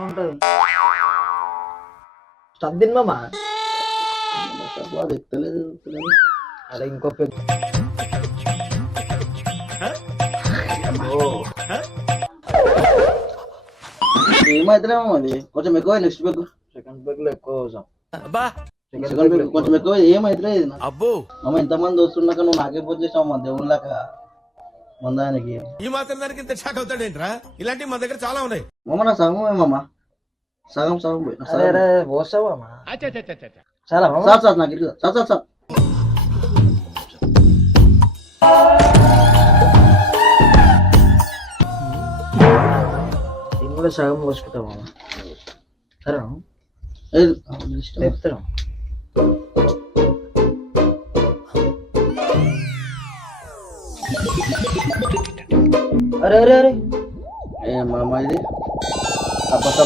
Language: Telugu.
ఉంటది స్టబ్ తినమా అది ఎక్కలేదు. అరే ఇంకో పెగ్ ఏమైతేనేమో అది కొంచెం ఎక్కువ నెక్స్ట్ పెగ్ సెకండ్ పెగ్ లో ఎక్కువ అవసరం సెకండ్ పెగ్ కొంచెం ఎక్కువ ఏమైతలేదు అబ్బో అమ్మ ఎంతమంది వస్తున్నాక నువ్వు నాకే పూజ చేసావు అమ్మ దేవుళ్ళక మందానికి ఈ మాత్రం దానికి ఇంత షాక్ అవుతాడేంట్రా ఇలాంటివి మా దగ్గర చాలా ఉన్నాయి. మమ్మ నా సగం ఏమమ్మా సగం సగం పోయి అరే పోస్తావా చాలా సార్ సార్ నాకు ఇటు సార్ సార్ సార్ నేను కూడా సగం పోసుకుంటావా సరే చెప్తాను అరే అరే అరే ఏ మామ ఇది తప్ప